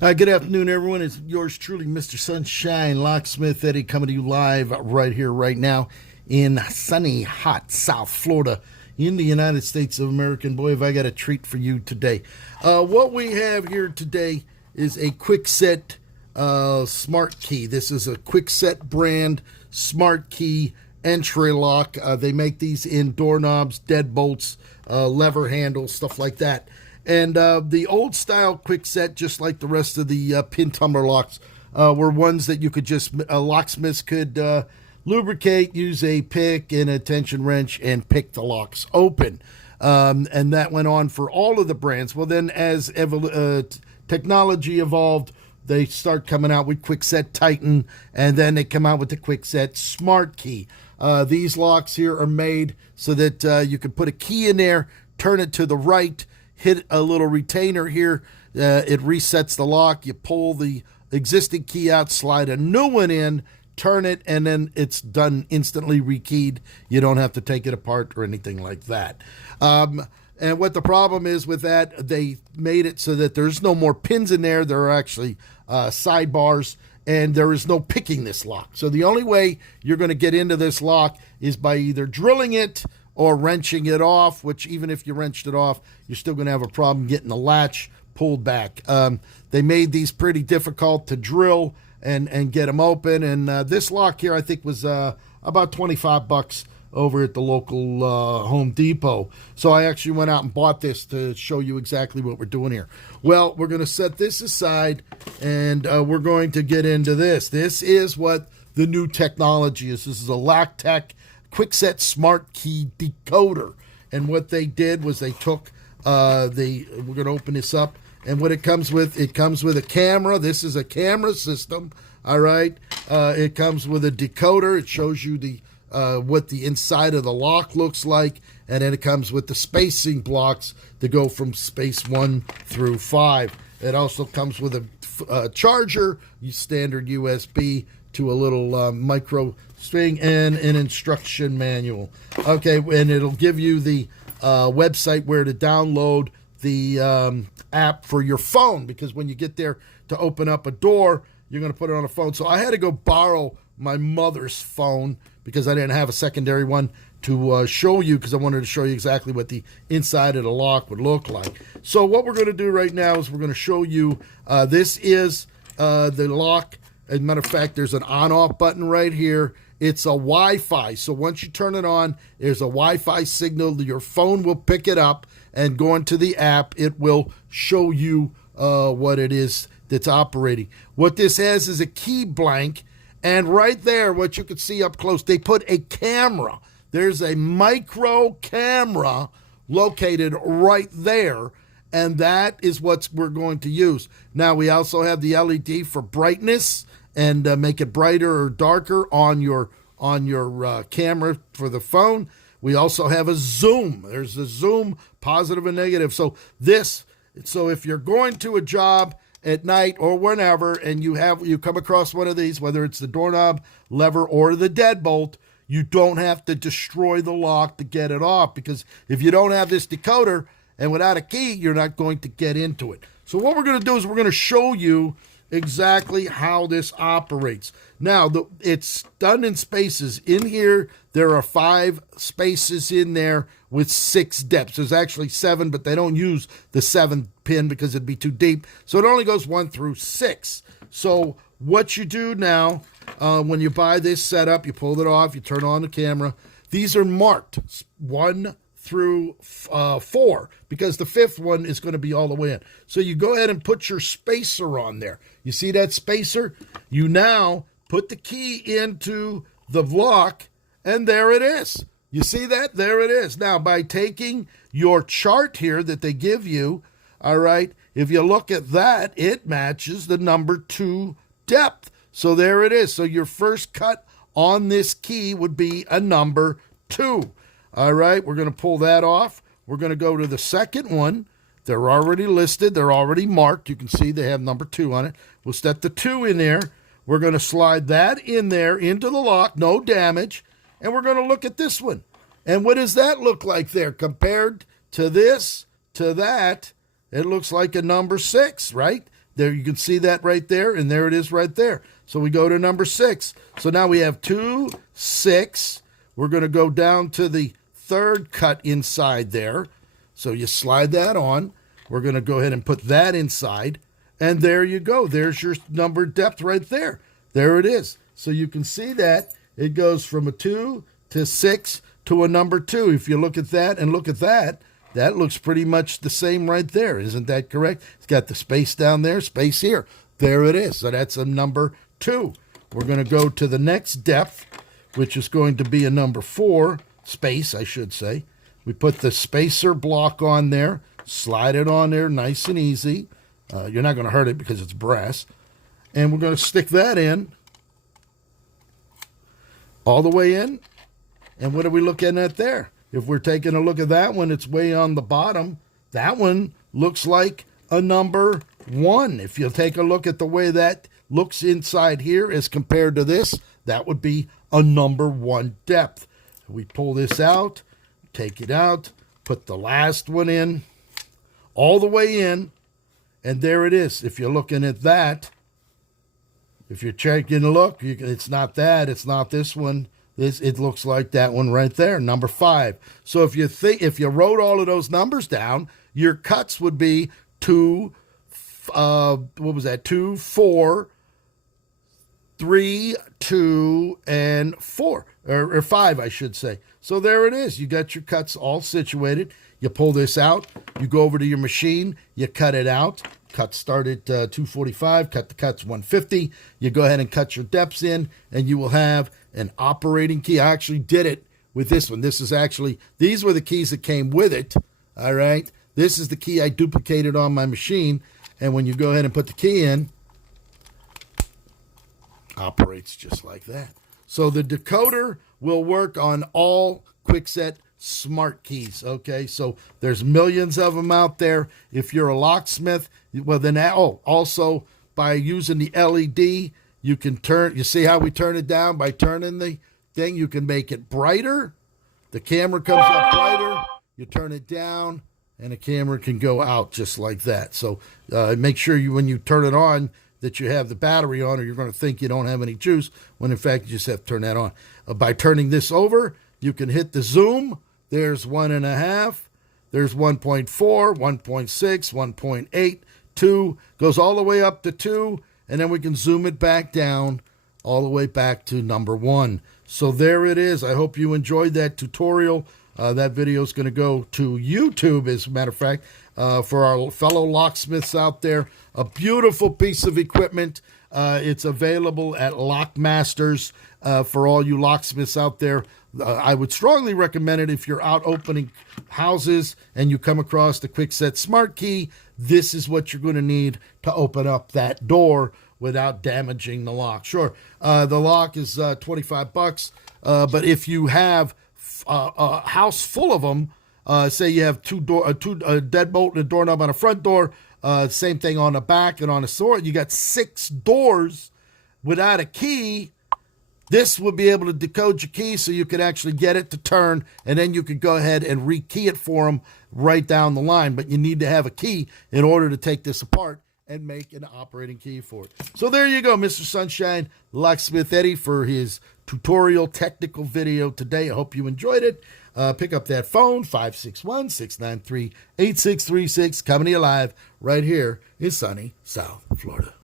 Good afternoon, everyone. It's yours truly, Mr. Sunshine, Locksmith Eddy, coming to you live right here, right now, in sunny, hot South Florida, in the United States of America. And boy, have I got a treat for you today. What we have here today is a Kwikset Smartkey. This is a Kwikset brand Smartkey entry lock. They make these in doorknobs, deadbolts, lever handles, stuff like that. And the old style Kwikset, just like the rest of the pin tumbler locks, were ones that you could just, locksmiths could lubricate, use a pick and a tension wrench and pick the locks open. And that went on for all of the brands. Well, then as technology evolved, they start coming out with Kwikset Titan, and then they come out with the Kwikset Smartkey. These locks here are made so that you can put a key in there, turn it to the right, hit a little retainer here, it resets the lock, you pull the existing key out, slide a new one in, turn it, and then it's done, instantly rekeyed. You don't have to take it apart or anything like that. And what the problem is with that, they made it so that there's no more pins in there. There are actually sidebars, and there is no picking this lock. So the only way you're going to get into this lock is by either drilling it or wrenching it off, which even if you wrenched it off, you're still going to have a problem getting the latch pulled back. They made these pretty difficult to drill and get them open. And this lock here, I think, was about 25 bucks over at the local Home Depot. So I actually went out and bought this to show you exactly what we're doing here. Well, we're going to set this aside, and we're going to get into this. This is what the new technology is. This is a Locktech Kwikset Smartkey Decoder. And what they did was they took, we're going to open this up, and what it comes with a camera. This is a camera system, all right? It comes with a decoder. It shows you the what the inside of the lock looks like, and then it comes with the spacing blocks to go from space 1 through 5. It also comes with a charger, standard USB, to a little micro string, and an instruction manual. Okay, and it'll give you the website where to download the app for your phone, because when you get there to open up a door, you're going to put it on a phone. So I had to go borrow my mother's phone because I didn't have a secondary one to show you, because I wanted to show you exactly what the inside of the lock would look like. So what we're going to do right now is we're going to show you, this is the lock. As a matter of fact, there's an on-off button right here. It's a Wi-Fi. So once you turn it on, there's a Wi-Fi signal. Your phone will pick it up, and going to the app, it will show you what it is that's operating. What this has is a key blank, and right there, what you can see up close, they put a camera. There's a micro camera located right there, and that is what we're going to use. Now, we also have the LED for brightness, and make it brighter or darker on your camera for the phone. We also have a zoom. There's a zoom, positive and negative. So if you're going to a job at night or whenever, and you come across one of these, whether it's the doorknob, lever, or the deadbolt, you don't have to destroy the lock to get it off, because if you don't have this decoder and without a key, you're not going to get into it. So what we're going to do is we're going to show you exactly how this operates. Now, it's done in spaces. In here, there are 5 spaces in there with 6 depths. There's actually 7, but they don't use the 7th pin because it'd be too deep. So it only goes 1 through 6. So what you do now, when you buy this setup, you pull it off, you turn on the camera. These are marked 1 through 4, because the 5th one is going to be all the way in. So you go ahead and put your spacer on there. You see that spacer? You now put the key into the lock, and there it is. You see that? There it is. Now, by taking your chart here that they give you, all right, if you look at that, it matches the number 2 depth. So there it is. So your first cut on this key would be a number 2. All right, we're going to pull that off. We're going to go to the second one. They're already listed. They're already marked. You can see they have number 2 on it. We'll set the 2 in there. We're going to slide that in there into the lock, no damage. And we're going to look at this one. And what does that look like there? Compared to this, to that, it looks like a number 6, right? There, you can see that right there, and there it is right there. So we go to number 6. So now we have 2, 6. We're going to go down to the third cut inside there. So you slide that on. We're going to go ahead and put that inside. And there you go. There's your number depth right there. There it is. So you can see that it goes from a 2 to 6 to a number 2. If you look at that and look at that, that looks pretty much the same right there. Isn't that correct? It's got the space down there, space here. There it is. So that's a number 2. We're going to go to the next depth, which is going to be a number 4, space, I should say. We put the spacer block on there, slide it on there nice and easy. You're not going to hurt it because it's brass. And we're going to stick that in, all the way in. And what are we looking at there? If we're taking a look at that one, it's way on the bottom. That one looks like a number 1. If you take a look at the way that looks inside here as compared to this, that would be a number 1 depth. We pull this out, take it out, put the last one in, all the way in, and there it is. If you're looking at that, if you're taking a look, it's not that, it's not this one. It looks like that one right there, number 5. So if you wrote all of those numbers down, your cuts would be 2, 2, 4, 3, 2, and 4, or 5, I should say. So there it is. You got your cuts all situated. You pull this out. You go over to your machine. You cut it out. Cuts start at 245. Cut the cuts 150. You go ahead and cut your depths in, and you will have an operating key. I actually did it with this one. This is actually, these were the keys that came with it. All right. This is the key I duplicated on my machine. And when you go ahead and put the key in, operates just like that. So the decoder will work on all Kwikset smart keys. Okay, so there's millions of them out there. If you're a locksmith, well then, also by using the LED, you can turn, you see how we turn it down? By turning the thing, you can make it brighter. The camera comes up brighter. You turn it down, and the camera can go out just like that. So make sure when you turn it on, that you have the battery on, or you're going to think you don't have any juice, when in fact you just have to turn that on. By turning this over, you can hit the zoom. There's 1.5, there's 1.4, 1.6, 1.8, 2, goes all the way up to 2, and then we can zoom it back down all the way back to number 1. So there it is. I hope you enjoyed that tutorial. That video is going to go to YouTube, as a matter of fact, for our fellow locksmiths out there. A beautiful piece of equipment. It's available at Lockmasters for all you locksmiths out there. I would strongly recommend it if you're out opening houses and you come across the Kwikset Smartkey. This is what you're going to need to open up that door without damaging the lock. Sure, the lock is $25, but if you have a house full of them, say you have two deadbolt and a doorknob on a front door, same thing on the back and on the sword, you got 6 doors without a key. This will be able to decode your key so you can actually get it to turn, and then you could go ahead and rekey it for them right down the line. But you need to have a key in order to take this apart and make an operating key for it. So there you go, Mr. Sunshine, Locksmith Eddy, for his tutorial technical video today. I hope you enjoyed it. Pick up that phone, 561-693-8636, coming to you live right here in sunny South Florida.